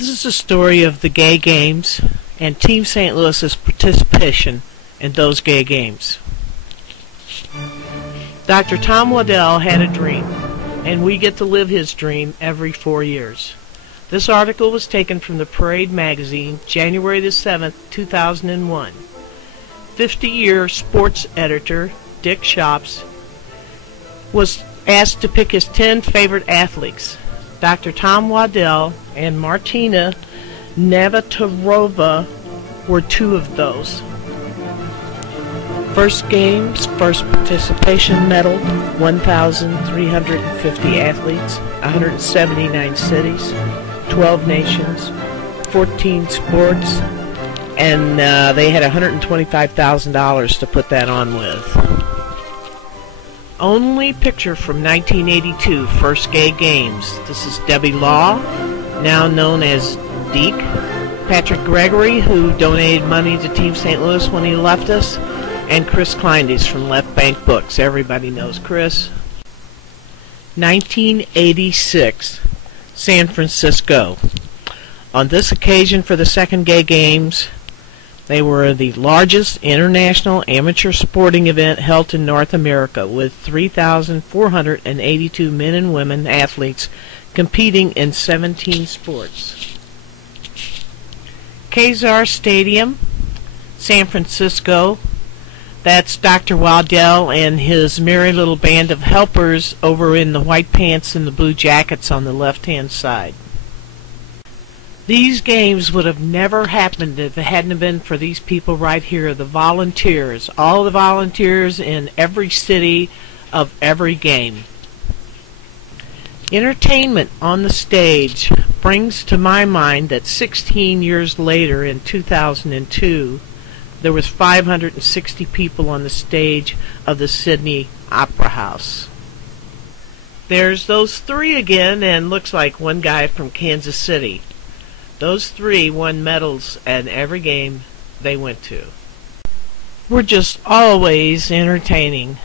This is a story of the gay games and Team St. Louis's participation in those gay games. Dr. Tom Waddell had a dream, and we get to live his dream every 4 years. This article was taken from the Parade magazine, January the 7th, 2001. 50-year sports editor Dick Shops was asked to pick his 10 favorite athletes. Dr. Tom Waddell and Martina Navratilova were two of those. First games, first participation medal, 1,350 athletes, 179 cities, 12 nations, 14 sports, and they had $125,000 to put that on with. Only picture from 1982, first gay games. This is Debbie Law, now known as Deke. Patrick Gregory, who donated money to Team St. Louis when he left us, and Chris Kleindienst from Left Bank Books. Everybody knows Chris. 1986, San Francisco. On this occasion for the second gay games, they were the largest international amateur sporting event held in North America, with 3,482 men and women athletes competing in 17 sports. Kezar Stadium, San Francisco. That's Dr. Waddell and his merry little band of helpers over in the white pants and the blue jackets on the left-hand side. These games would have never happened if it hadn't been for these people right here, the volunteers, all the volunteers in every city of every game. Entertainment on the stage brings to my mind that 16 years later, in 2002, there was 560 people on the stage of the Sydney Opera House. There's those three again, and looks like one guy from Kansas City. Those three won medals at every game they went to. We're just always entertaining.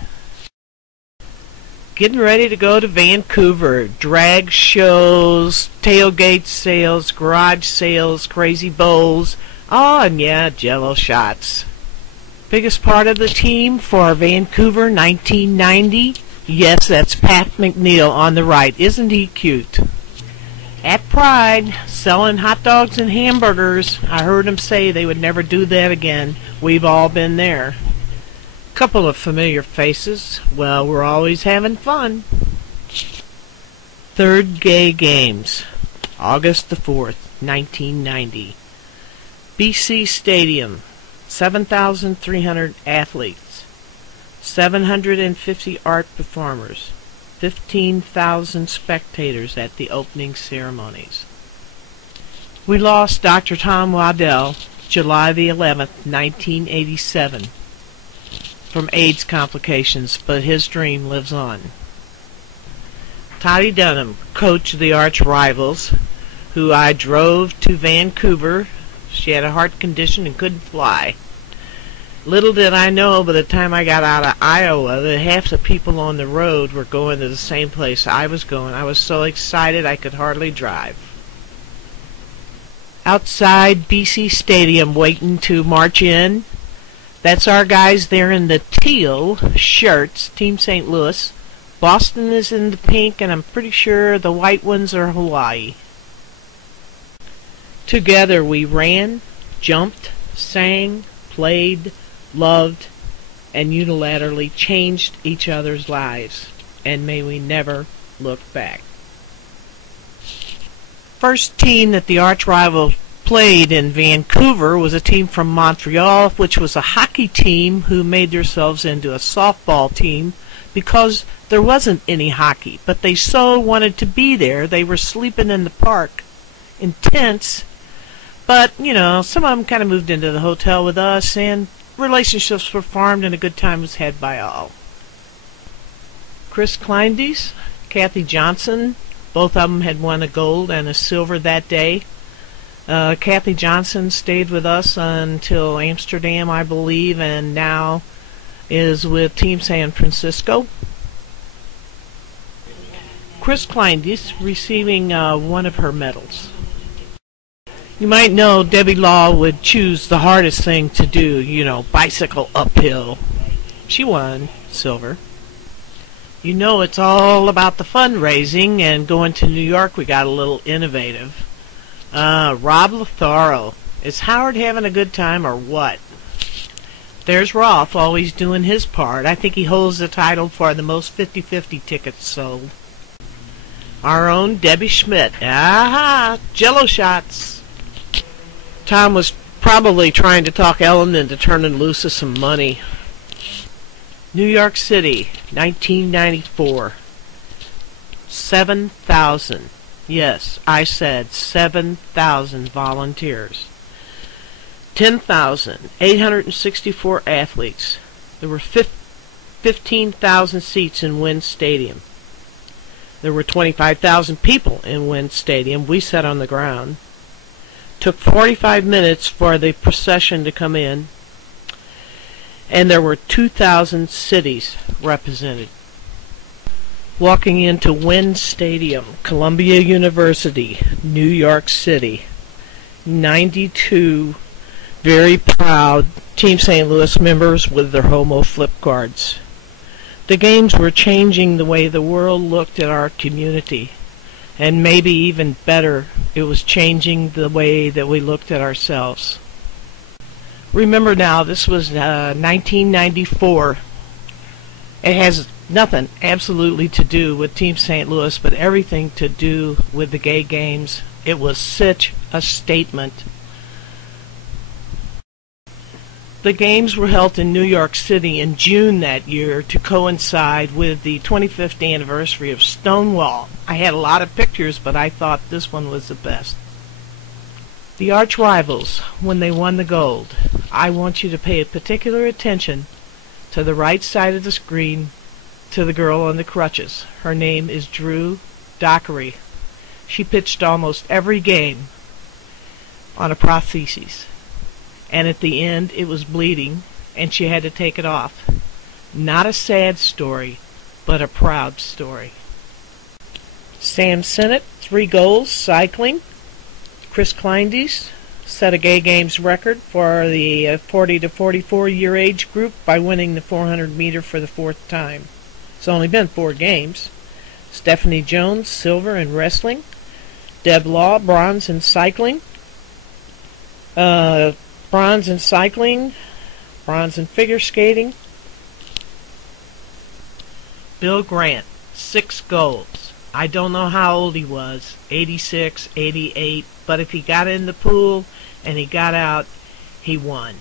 Getting ready to go to Vancouver. Drag shows, tailgate sales, garage sales, crazy bowls. Oh, and yeah, Jello shots. Biggest part of the team for Vancouver 1990? Yes, that's Pat McNeil on the right. Isn't he cute? At Pride, selling hot dogs and hamburgers. I heard him say they would never do that again. We've all been there. Couple of familiar faces. Well, we're always having fun. Third Gay Games, August the 4th, 1990. BC Stadium, 7,300 athletes, 750 art performers, 15,000 spectators at the opening ceremonies. We lost Dr. Tom Waddell July the 11th, 1987, from AIDS complications, but his dream lives on. Toddy Dunham, coach of the arch rivals, who I drove to Vancouver. She had a heart condition and couldn't fly. Little did I know by the time I got out of Iowa that half the people on the road were going to the same place I was going. I was so excited I could hardly drive. Outside BC Stadium waiting to march in. That's our guys there in the teal shirts, Team St. Louis. Boston is in the pink, and I'm pretty sure the white ones are Hawaii. Together we ran, jumped, sang, played, loved, and unilaterally changed each other's lives. And may we never look back. First team that the arch rival played in Vancouver was a team from Montreal, which was a hockey team who made themselves into a softball team because there wasn't any hockey. But they so wanted to be there, they were sleeping in the park in tents. But, you know, some of them kind of moved into the hotel with us, and relationships were formed, and a good time was had by all. Chris Kleindienst, Kathy Johnson, both of them had won a gold and a silver that day. Kathy Johnson stayed with us until Amsterdam, I believe, and now is with Team San Francisco. Chris Kleindienst receiving one of her medals. You might know Debbie Law would choose the hardest thing to do, bicycle uphill. She won silver. You know it's all about the fundraising, and going to New York we got a little innovative. Rob Lotharo. Is Howard having a good time or what? There's Roth always doing his part. I think he holds the title for the most 50-50 tickets sold. Our own Debbie Schmidt. Aha! Jello shots. Tom was probably trying to talk Ellen into turning loose of some money. New York City, 1994. 7,000. Yes, I said 7,000 volunteers. 10,864 athletes. There were 15,000 seats in Wynn Stadium. There were 25,000 people in Wynn Stadium. We sat on the ground. Took 45 minutes for the procession to come in. And there were 2,000 cities represented. Walking into Wynn Stadium, Columbia University, New York City. 92 very proud Team St. Louis members with their homo flip cards. The games were changing the way the world looked at our community. And maybe even better, it was changing the way that we looked at ourselves. Remember now, this was 1994. It has nothing absolutely to do with Team St. Louis, but everything to do with the gay games. It was such a statement. The games were held in New York City in June that year to coincide with the 25th anniversary of Stonewall. I had a lot of pictures, but I thought this one was the best. The arch rivals, when they won the gold. I want you to pay particular attention to the right side of the screen, to the girl on the crutches. Her name is Drew Dockery. She pitched almost every game on a prosthesis. And at the end it was bleeding, and she had to take it off. Not a sad story, but a proud story. Sam Sinnott, 3 goals, cycling. Chris Kleindienst set a gay games record for the 40 to 44 year age group by winning the 400 meter for the 4th time. It's only been 4 games. Stephanie Jones, silver in wrestling. Deb Law, bronze in cycling. Bronze in cycling, bronze in figure skating. Bill Grant, 6 goals. I don't know how old he was, 86, 88, but if he got in the pool and he got out, he won.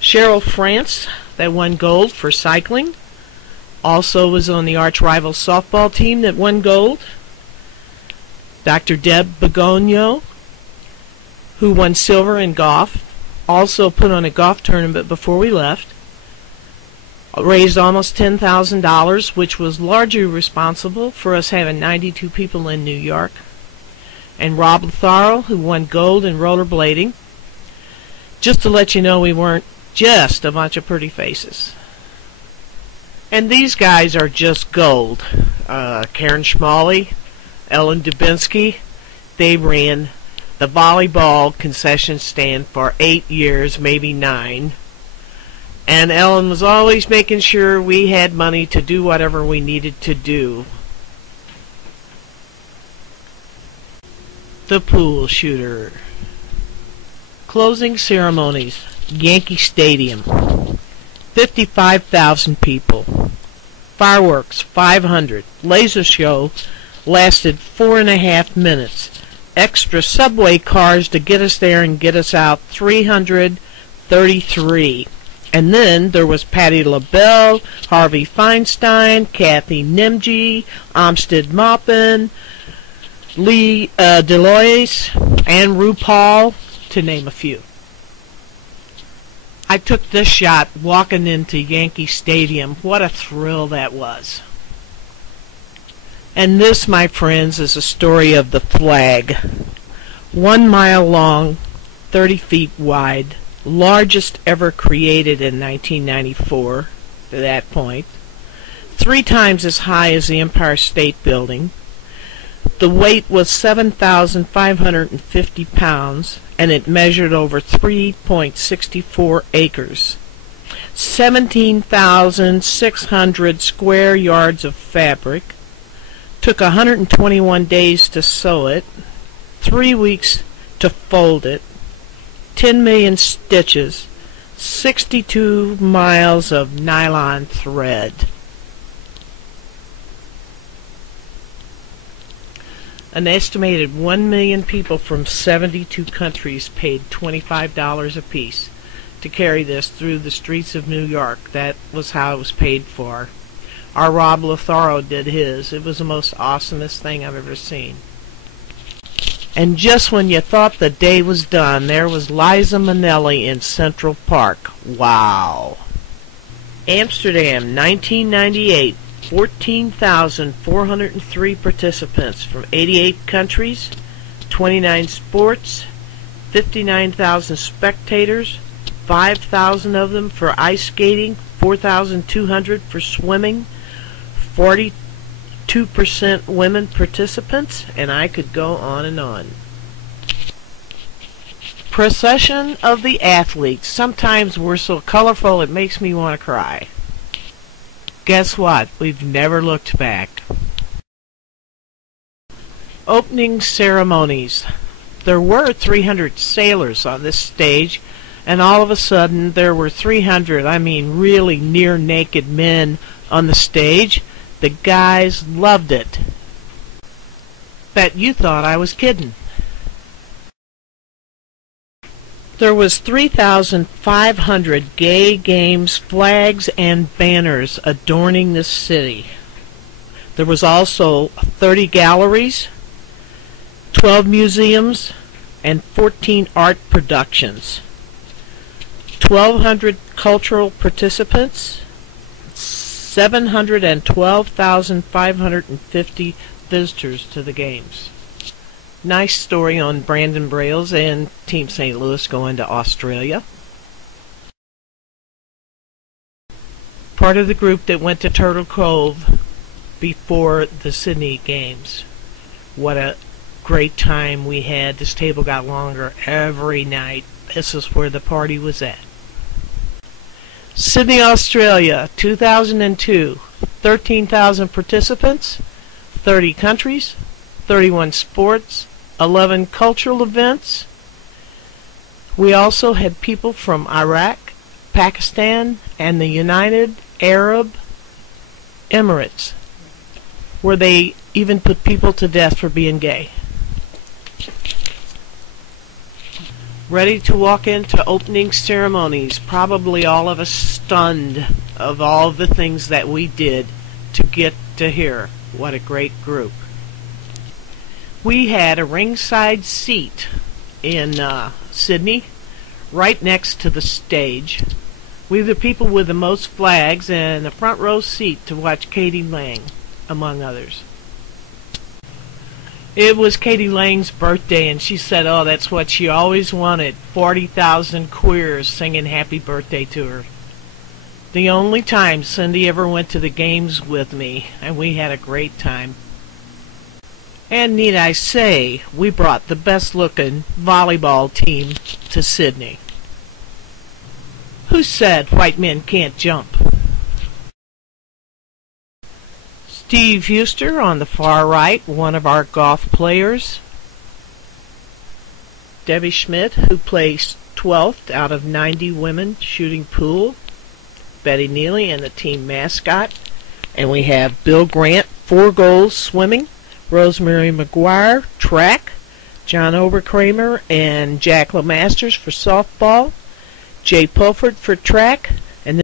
Cheryl France, that won gold for cycling, also was on the arch rival softball team that won gold. Dr. Deb Begogno, who won silver in golf, also put on a golf tournament before we left, raised almost $10,000, which was largely responsible for us having 92 people in New York. And Rob Lotharo, who won gold in rollerblading. Just to let you know, we weren't just a bunch of pretty faces. And these guys are just gold. Karen Schmalley, Ellen Dubinsky, they ran the volleyball concession stand for 8 years, maybe 9. And Ellen was always making sure we had money to do whatever we needed to do. The pool shooter. Closing ceremonies. Yankee Stadium. 55,000 people. Fireworks, 500. Laser show lasted 4.5 minutes. Extra subway cars to get us there and get us out, 333. And then there was Patti LaBelle, Harvey Feinstein, Kathy Nimji, Amstead Maupin, Lee Deloise, and RuPaul, to name a few. I took this shot walking into Yankee Stadium. What a thrill that was. And this, my friends, is a story of the flag. 1 mile long, 30 feet wide, largest ever created in 1994, to that point. 3 times as high as the Empire State Building. The weight was 7,550 pounds, and it measured over 3.64 acres. 17,600 square yards of fabric. Took 121 days to sew it, 3 weeks to fold it, 10 million stitches, 62 miles of nylon thread. An estimated 1 million people from 72 countries paid $25 apiece to carry this through the streets of New York. That was how it was paid for. Our Rob Lotharo did his. It was the most awesomest thing I've ever seen. And just when you thought the day was done, there was Liza Minnelli in Central Park. Wow. Amsterdam, 1998. 14,403 participants from 88 countries, 29 sports, 59,000 spectators, 5,000 of them for ice skating, 4,200 for swimming, 42% women participants, and I could go on and on. Procession of the athletes. Sometimes we're so colorful it makes me want to cry. Guess what? We've never looked back. Opening ceremonies. There were 300 sailors on this stage, and all of a sudden there were 300, really near naked men on the stage. The guys loved it. Bet you thought I was kidding. There was 3,500 gay games, flags, and banners adorning the city. There was also 30 galleries, 12 museums, and 14 art productions. 1,200 cultural participants, 712,550 visitors to the games. Nice story on Brandon Brailes and Team St. Louis going to Australia. Part of the group that went to Turtle Cove before the Sydney Games. What a great time we had. This table got longer every night. This is where the party was at. Sydney, Australia, 2002. 13,000 participants, 30 countries, 31 sports, 11 cultural events. We also had people from Iraq, Pakistan, and the United Arab Emirates, where they even put people to death for being gay. Ready to walk into opening ceremonies, probably all of us stunned of all the things that we did to get to here. What a great group. We had a ringside seat in Sydney, right next to the stage. We were the people with the most flags and a front row seat to watch Katie Lang, among others. It was Katie Lang's birthday, and she said, oh, that's what she always wanted, 40,000 queers singing happy birthday to her. The only time Cindy ever went to the games with me, and we had a great time. And need I say, we brought the best-looking volleyball team to Sydney. Who said white men can't jump? Steve Huster on the far right, one of our golf players. Debbie Schmidt, who placed 12th out of 90 women shooting pool. Betty Neely and the team mascot. And we have Bill Grant, 4 goals swimming. Rosemary McGuire, track. John Oberkramer and Jack LeMasters for softball. Jay Pulford for track.